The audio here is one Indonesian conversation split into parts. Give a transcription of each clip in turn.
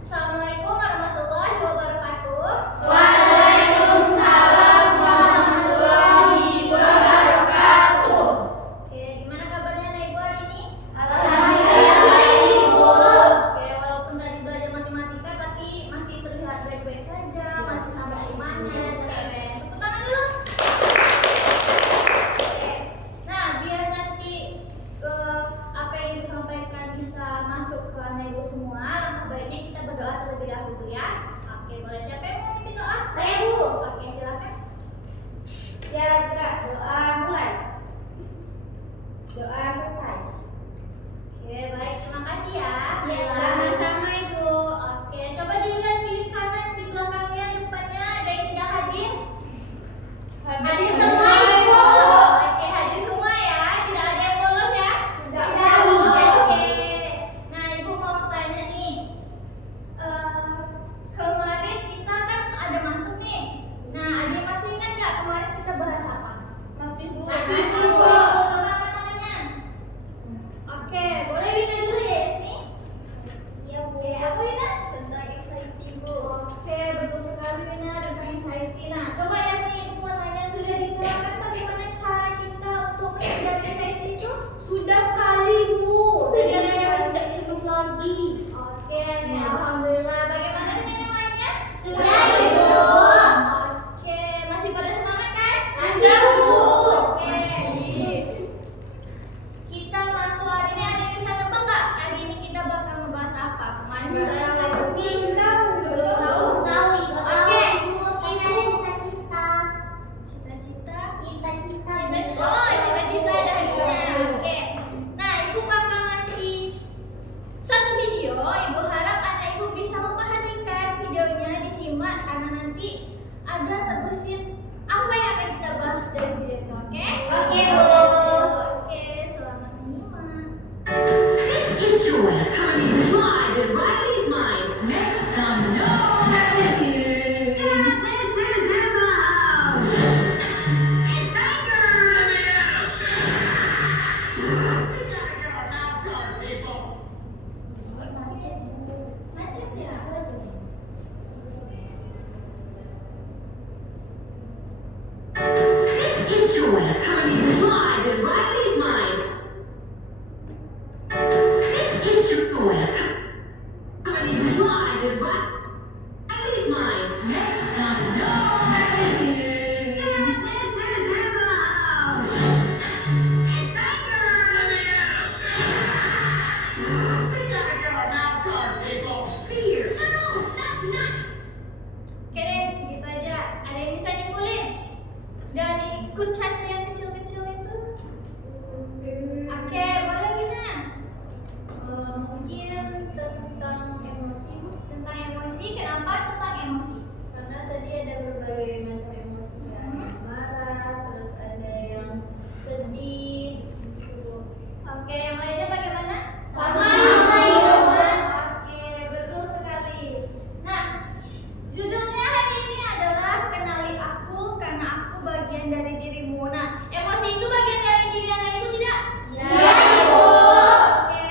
Assalamualaikum warahmatullahi wabarakatuh. Waalaikumsalam warahmatullahi wabarakatuh. Oke, gimana kabarnya anak ibu hari ini? Alhamdulillah Ibu. Oke, walaupun tadi belajar matematika tapi masih terlihat baik-baik saja, masih tambah imannya. Keren. Tepuk tangan dulu. Oke. Nah, biar nanti apa yang ibu sampaikan bisa masuk ke anak ibu semua, langkah baiknya kita berdoa terlebih dahulu ya. Oke, boleh siapa yang mau mimpin doa? Saya, Bu. Oke, silakan. Ya, gerak. Doa mulai. Doa selesai. Oke, baik, terima kasih ya. Ya, Bila. sama-sama Ibu. Oke, coba dilihat kiri kanan di belakangnya, depannya ada yang tidak hadir? Hadir semua, Ibu. Oke, hadir semua ya, tidak ada yang bolos ya? Tidak ada, Bu. Oke, nah ibu mau tanya nih, kemarin kita kan ada masuk nih. Nah, ada yang masih ingat nggak kemarin kita bahas apa? Masih, Bu. Masih, Bu. Apa namanya? Oke, boleh Wina dulu ya, Yasni? Iya, Bu. Oke, apa Wina? Tentang anxiety, Bu. Oke, betul sekali Wina tentang anxiety. Nah, coba Yasni ibu mau tanya, sudah diterapkan bagaimana cara kita untuk menghindari anxiety itu? Sudah sekali, Bu. Sudah Saya sekali. tidak cemas lagi. Oke, alhamdulillah. Bagaimana dengan yang lainnya? Sudah, Ibu. Oke, masih pada semangat kan? Masih, Bu. Oke. Kita masuk hari ini, ada yang bisa nebak nggak? Hari ini kita bakal ngebahas apa? Kemarin sudah saya Belum Belum tahu. Oke. Cita-cita. Cita-cita. Cita-cita. Oh, cita-cita ada hadiahnya. Oke. Nah, ibu bakal ngasih satu video. Ibu harap anak ibu bisa memperhatikan videonya, disimak karena nanti ada terbesit apa yang akan kita bahas dari video itu. Oke? Oke, Bu. Oke, selamat menyimak. This is Joy coming live in Riley's mind. Make some noise! Sadness is in the house. It's Tiger! Macet ya? This is Joy coming live in Riley's mind. This is Joy coming live in Riley's mind. Make some noise! Sadness is in the house. It's Tiger! Fear. No, that's not. Oke deh, segitu aja. Ada yang bisa nyimpulin dari kurcaci yang kecil-kecil itu? Oke, boleh Wina. Mungkin tentang emosi, Bu. Tentang emosi, kenapa tentang emosi? Karena tadi ada berbagai macam emosi, ada yang marah, terus ada yang sedih gitu. Oke, yang lainnya bagaimana? Sama. Oke, betul sekali. Nah, judulnya hari ini adalah Kenali Aku Karena Aku Bagian Dari Dirimu. Nah, emosi itu bagian dari diri anak ibu tidak? Iya, Ibu. Oke.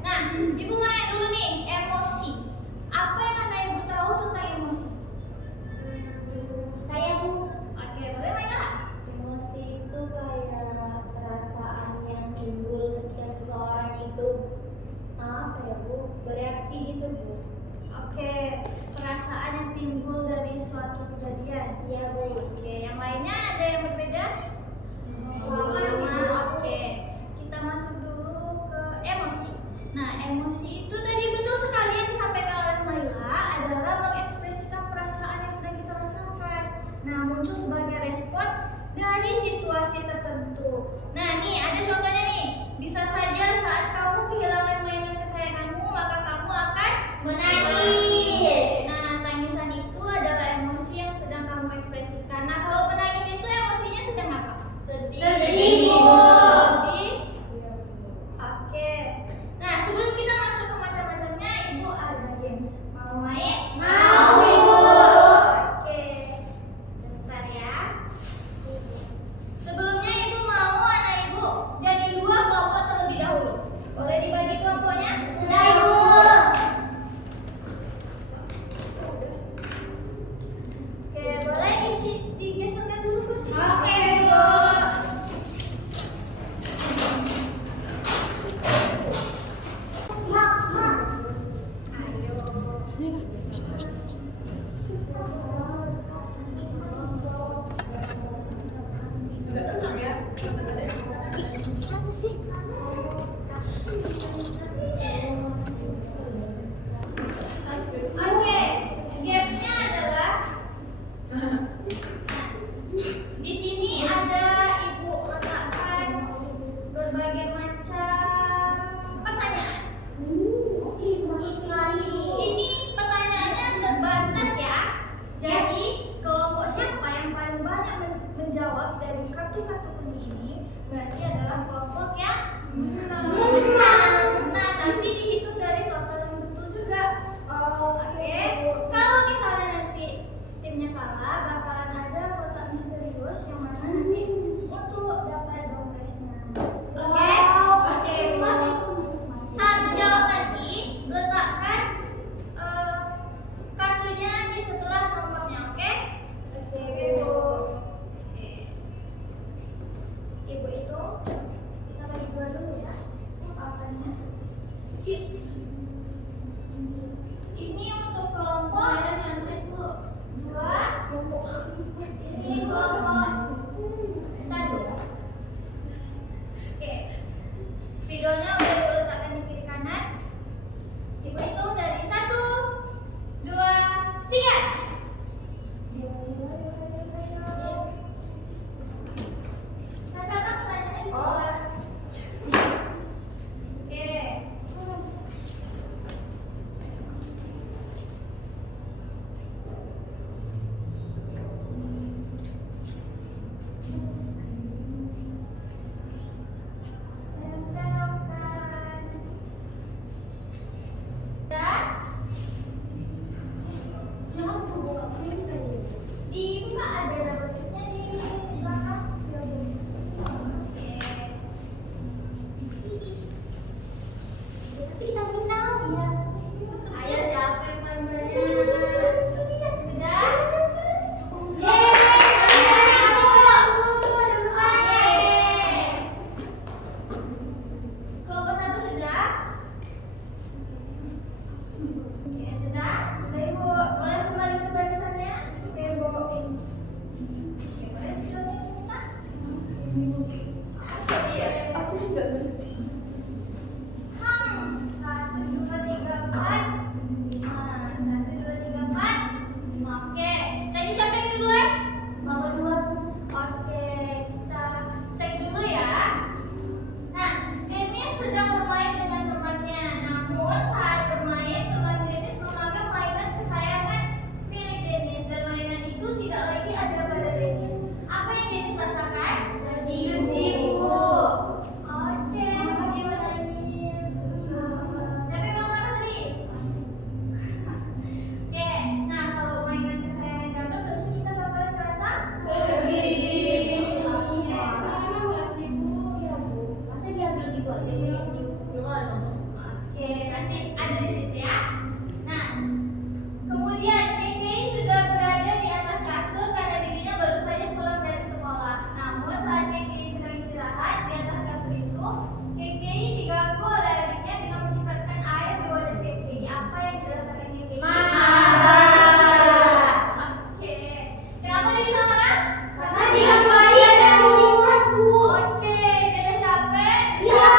Nah, ibu mau nanya dulu nih, emosi. Apa yang anak ibu tahu tentang emosi? Saya, Bu. Oke, boleh Maila? Emosi itu kayak perasaan yang timbul ketika seseorang itu apa ya, Bu? Bereaksi gitu, Bu. Oke, perasaan yang timbul dari suatu kejadian. Iya, Bu. Oke, yang lainnya ada yang berbeda? Sama, Sama. Bu. Oke, kita masuk dulu sih? Oke, gamesnya adalah di sini ada ibu letakkan berbagai macam pertanyaan. Ini pertanyaannya terbatas ya. Jadi kelompok siapa yang paling banyak menjawab dari kartu-kartu kuning ini berarti adalah kelompok yang menang. Nah, tapi dihitung dari total yang betul juga. Oke. Kalau misalnya nanti timnya kalah, bakalan ada kotak misterius yang mana nanti untuk dapat door prize-nya. Oke? Saat menjawab nanti, letakkan kartunya di sebelah nomornya, oke? Oke, Ibu. Ibu itu kita bagi dua dulu ya. Papannya. Ini untuk kelompok yang itu dua. Ini kelompok satu. Oke. Spidolnya udah Ibu letakkan di kiri kanan. Ibu hitung dari 1, 2, 3. Katakan pertanyaannya di sebelah. Oke. Dibuka ada dapetnya di belakang. Oke. Pasti kita menang ya. Ayo siapa yang paling banyak? Sudah? Yeay! Kelompok satu sudah? Oke, sudah? Sudah Ibu. Boleh kembali ke barisannya? Oke, Ibu. Oke, boleh spidolnya minta? Aku juga ngerti. 1, 2, 3, 4, 5. 1, 2, 3, 4, 5. Oke. Tadi siapa yang duluan? Mama duluan. Oke, kita cek dulu ya. Nah, Dennis sedang bermain dengan temannya. Namun saat bermain, teman Dennis mengambil mainan kesayangan milik Dennis dan mainan itu tidak lagi ada pada Dennis. Apa yang Dennis rasakan? Sedih, Bu. Oke, sedih menangis. Siapa yang ngomong tadi? Oke, nah kalau mainan kesayangan kamu tentu kita bakalan merasa sedih. Oke. Karena nggak ibu ya bu. Masa diambil ibu aja ya? Oke, nanti ada di situ ya. Nah, kemudian Keke sudah berada di atas kasur karena dirinya baru saja pulang dari sekolah. Namun saat Keke sedang istirahat di atas kasur itu, Keke diganggu oleh adiknya dengan mensifatkan air di wadah Keke. Apa yang dirasakan Keke? Marah. Oke. Kenapa dia bisa marah? Karena diganggu aja dan menjimat bu. Oke, jadi capek? Iya.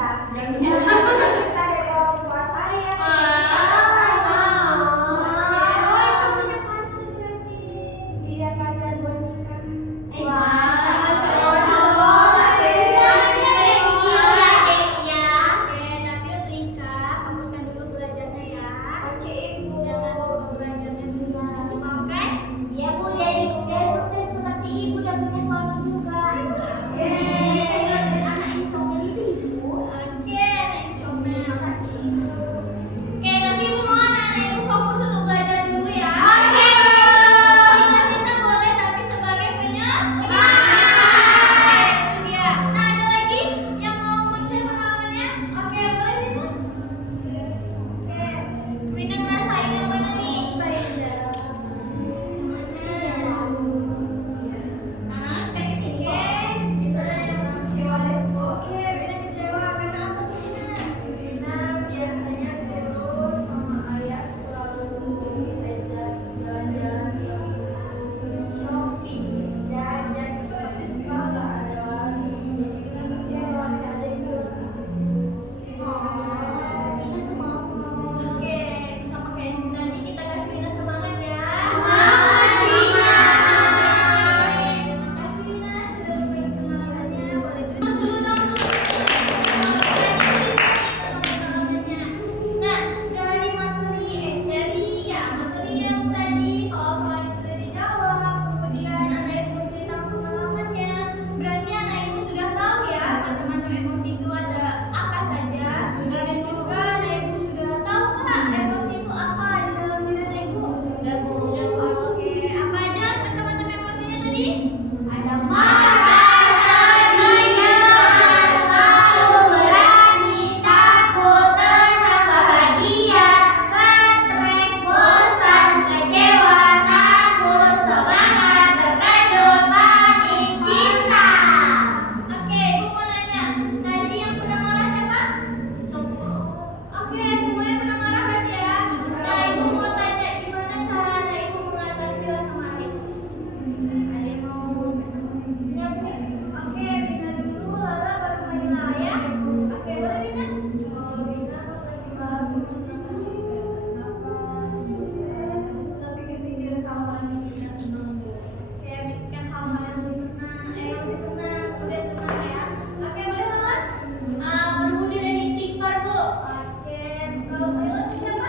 cinta dan mendapatkan cinta dari orang tua saya. Oh, itu punya pacar berarti. Iya, pacar buat nikah. Masya Allah, Oke, tapi untuk Ika, hapuskan dulu belajarnya ya. Oke, Ibu. Jangan lupa belajarnya dulu. Oke? Iya Bu, jadi biar sukses seperti Ibu dan punya suami juga. Dan anak yang comel itu Ibu. Oke, next comel. Terima kasih Ibu. Oke, tapi Ibu mohon anak Ibu fokus untuk belajar dulu ya. Oke. Cinta-cinta boleh, tapi sebagai penyemangat. Itu dia. Nah, ada lagi yang mau share pengalamannya? Oke, boleh Vina? Oke, Vina ngerasain yang mana nih? Oke, Vina kecewa karena apa tuh Vina? Rina biasanya dulu sama ayah selalu diajak jalan-jalan ke shopping dan yang gratis sekolah ada lagi. Rina kecewa ada itu. Oke, sama kayak si tadi kita kasih Vina semangat ya. Terima kasih Vina sudah berbagi pengalamannya. Boleh terima dulu dong. Pengalamannya. Nah, dari materi yang tadi soal-soal yang sudah dijawab, kemudian Anda Ibu menceritakan pengalamannya. Berarti anak Ibu sudah tahu ya macam-macam emosi itu ada apa saja, dan juga anak Ibu sudah tahu nggak emosi itu apa di dalam diri anak Ibu? Oke, apa aja macam-macam emosinya tadi? Ada marah, senyum, selalu berani, takut, tenang, bahagia, stres, bosan, kecewa, takut, semangat, terkejut, panik, cinta. Oke, Ibu mau nanya. Tadi yang pernah marah siapa? Semua. Oke, semuanya pernah marah berarti ya. Nah, Ibu mau tanya gimana cara anak Ibu mengatasi rasa marah itu? Ada yang mau? Ya, Bu. Oke, Bina dulu, Lala baru Manila ya. Oke, boleh Bina? Kalau Rina pas lagi marah dulu namanya kayak napas, terus pikir-pikir hal lain yang tenang dulu. Oke, bikin hal-hal yang lebih tenang. Lebih senang, kemudian tenang ya. Oke, boleh Lala? Berwudu dan istighfar Bu. Oke, kalau Lala siapa?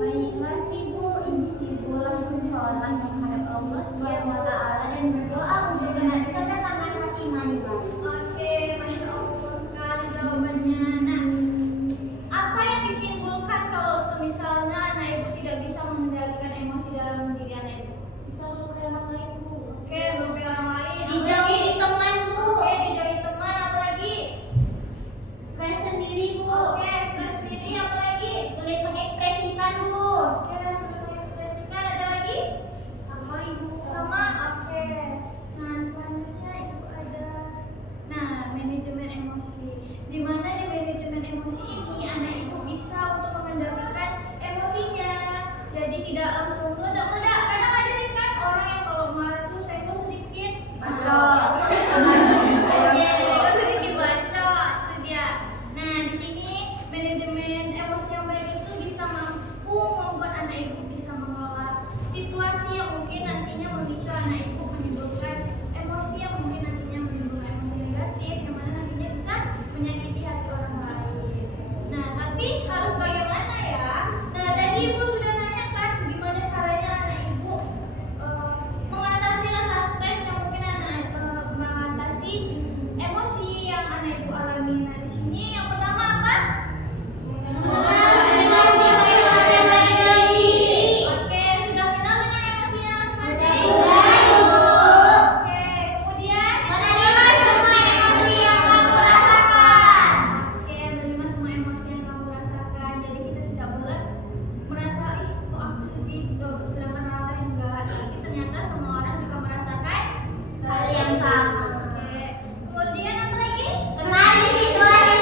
Baiklah sih Bu, ini sih Bu langsung sholat menghadap Allah Subhanahu wa Ta'ala dan berdoa untuk ketenangan hati Manila. Oke, Masya Allah sekali jawabannya. Nah, apa yang ditimbulkan kalau misalnya anak Ibu tidak bisa mengendalikan emosi dalam diri anak Ibu? Bisa melukai orang lain Bu. Oke, melukai orang lain. Dijauhi teman Bu. Oke, dijauhi teman, apa lagi? Stres sendiri Bu. Oke, stres sendiri, apa lagi? Sulit mengekspresikan Bu. Oke, sudah mengekspresikan, ada lagi? Sama Ibu. Sama, oke. Nah, selanjutnya Ibu ada manajemen emosi. Di mana di manajemen emosi ini anak Ibu bisa untuk mengendalikan emosinya. Jadi tidak langsung meledak-meledak. Kadang ada nih kan orang yang kalau marah tuh senggol sedikit Bacot. Oke, senggol sedikit bacot itu dia. Nah, di sini manajemen emosi yang baik itu bisa mampu membuat anak Ibu bisa mengelola situasi yang mungkin nantinya memicu anak Ibu menimbulkan emosi yang mungkin nantinya menimbulkan emosi negatif yang mana nantinya bisa menyakiti hati orang lain. Nah, tapi harus bagaimana ya? Nah, tadi Ibu sudah nanya kan gimana caranya anak Ibu mengatasi rasa stres yang mungkin mengatasi emosi yang anak Ibu alami. Nah, di sini yang pertama apa? Oke, sudah kenal dengan emosinya masing-masing? Oke, kemudian Menerima semua emosi yang kamu rasakan. Oke, menerima semua emosi yang kamu rasakan. Jadi kita tidak boleh merasa, ih kok aku sedih, sedangkan orang lain enggak. Tapi ternyata semua orang juga merasakan Hal yang sama. Oke, kemudian apa lagi? Kenali situasi